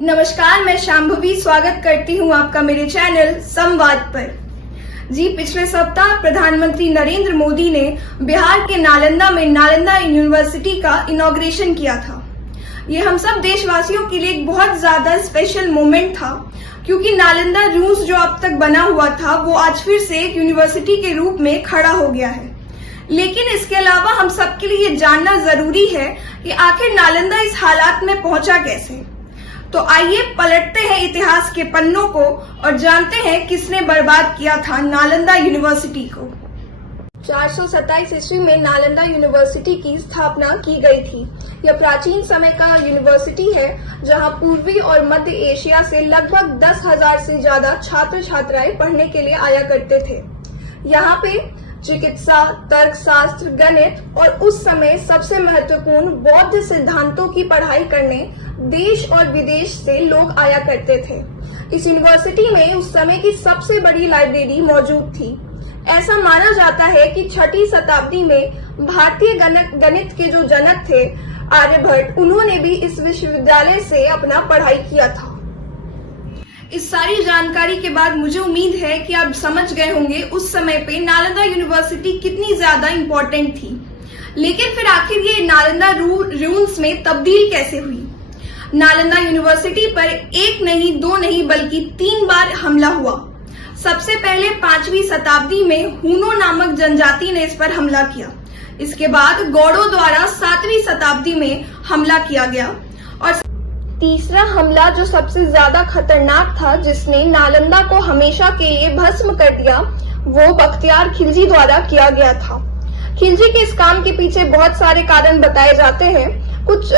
नमस्कार, मैं शांभवी स्वागत करती हूं आपका मेरे चैनल संवाद पर। जी, पिछले सप्ताह प्रधानमंत्री नरेंद्र मोदी ने बिहार के नालंदा में नालंदा यूनिवर्सिटी का इनॉग्रेशन किया था। ये हम सब देशवासियों के लिए एक बहुत ज्यादा स्पेशल मोमेंट था, क्योंकि नालंदा रूल्स जो अब तक बना हुआ था वो आज फिर से एक यूनिवर्सिटी के रूप में खड़ा हो गया है। लेकिन इसके अलावा हम सबके लिए ये जानना जरूरी है कि आखिर नालंदा इस हालात में पहुंचा कैसे। तो आइए पलटते हैं इतिहास के पन्नों को और जानते हैं किसने बर्बाद किया था नालंदा यूनिवर्सिटी को। 427 ईस्वी में नालंदा यूनिवर्सिटी की स्थापना की गई थी। यह प्राचीन समय का यूनिवर्सिटी है, जहां पूर्वी और मध्य एशिया से लगभग 10,000 से ज्यादा छात्र छात्राएं पढ़ने के लिए आया करते थे। यहाँ पे चिकित्सा, तर्कशास्त्र, गणित और उस समय सबसे महत्वपूर्ण बौद्ध सिद्धांतों की पढ़ाई करने देश और विदेश से लोग आया करते थे। इस यूनिवर्सिटी में उस समय की सबसे बड़ी लाइब्रेरी मौजूद थी। ऐसा माना जाता है कि 6वीं शताब्दी में भारतीय गणित के जो जनक थे आर्यभट्ट, उन्होंने भी इस विश्वविद्यालय से अपना पढ़ाई किया था। इस सारी जानकारी के बाद मुझे उम्मीद है कि आप समझ गए होंगे उस समय पे नालंदा यूनिवर्सिटी कितनी ज्यादा इम्पोर्टेंट थी। लेकिन फिर आखिर ये नालंदा रूल्स में तब्दील कैसे हुई। नालंदा यूनिवर्सिटी पर एक नहीं, दो नहीं, बल्कि 3 बार हमला हुआ। सबसे पहले 5वीं शताब्दी में हूनो नामक जनजाति ने इस पर हमला किया। इसके बाद गौड़ों द्वारा 7वीं शताब्दी में हमला किया गया और तीसरा हमला जो सबसे ज्यादा खतरनाक था, जिसने नालंदा को हमेशा के लिए भस्म कर दिया, वो बख्तियार खिलजी द्वारा किया गया था। खिलजी के इस काम के पीछे बहुत सारे कारण बताए जाते हैं। कुछ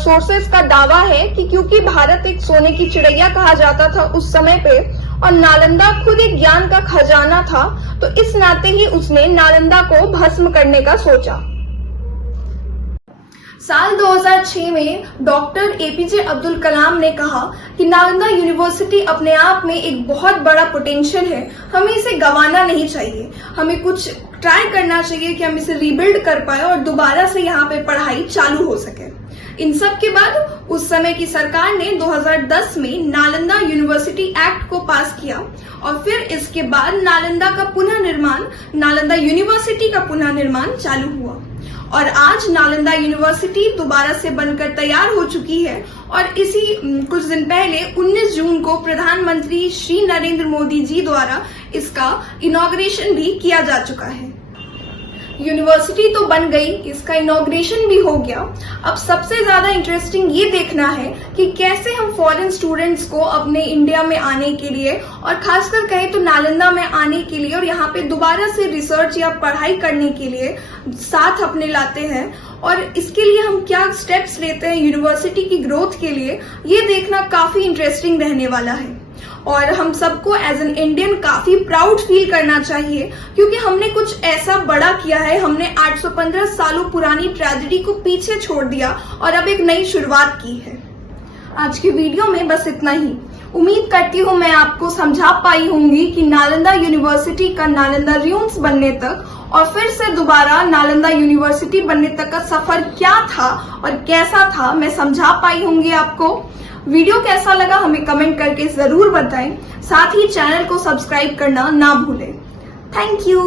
सोर्सेस का दावा है कि क्योंकि भारत एक सोने की चिड़ैया कहा जाता था उस समय पे और नालंदा खुद एक ज्ञान का खजाना था, तो इस नाते ही उसने नालंदा को भस्म करने का सोचा। साल 2006 में डॉक्टर एपीजे अब्दुल कलाम ने कहा कि नालंदा यूनिवर्सिटी अपने आप में एक बहुत बड़ा पोटेंशियल है, हमें इसे गंवाना नहीं चाहिए। हमें कुछ ट्राई करना चाहिए कि हम इसे रीबिल्ड कर पाए और दोबारा से यहाँ पे पढ़ाई चालू हो सके। इन सब के बाद उस समय की सरकार ने 2010 में नालंदा यूनिवर्सिटी एक्ट को पास किया और फिर इसके बाद नालंदा यूनिवर्सिटी का पुनः निर्माण चालू हुआ और आज नालंदा यूनिवर्सिटी दोबारा से बनकर तैयार हो चुकी है। और इसी कुछ दिन पहले 19 जून को प्रधानमंत्री श्री नरेंद्र मोदी जी द्वारा इसका इनॉग्रेशन भी किया जा चुका है। यूनिवर्सिटी तो बन गई, इसका इनॉग्रेशन भी हो गया। अब सबसे ज्यादा इंटरेस्टिंग ये देखना है कि कैसे हम फॉरेन स्टूडेंट्स को अपने इंडिया में आने के लिए और खासकर कहे तो नालंदा में आने के लिए और यहाँ पे दोबारा से रिसर्च या पढ़ाई करने के लिए साथ अपने लाते हैं और इसके लिए हम क्या स्टेप्स लेते हैं यूनिवर्सिटी की ग्रोथ के लिए, ये देखना काफी इंटरेस्टिंग रहने वाला है। और हम सबको एज एन इंडियन काफी प्राउड फील करना चाहिए, क्योंकि हमने कुछ ऐसा बड़ा किया है। हमने 815 सालों पुरानी ट्रेजेडी को पीछे छोड़ दिया और अब एक नई शुरुआत की है। आज की वीडियो में बस इतना ही। उम्मीद करती हूँ मैं आपको समझा पाई होंगी कि नालंदा यूनिवर्सिटी का नालंदा रूल्स बनने तक और फिर से दोबारा नालंदा यूनिवर्सिटी बनने तक का सफर क्या था और कैसा था, मैं समझा पाई होंगी आपको। वीडियो कैसा लगा हमें कमेंट करके जरूर बताएं। साथ ही चैनल को सब्सक्राइब करना ना भूलें। Thank you.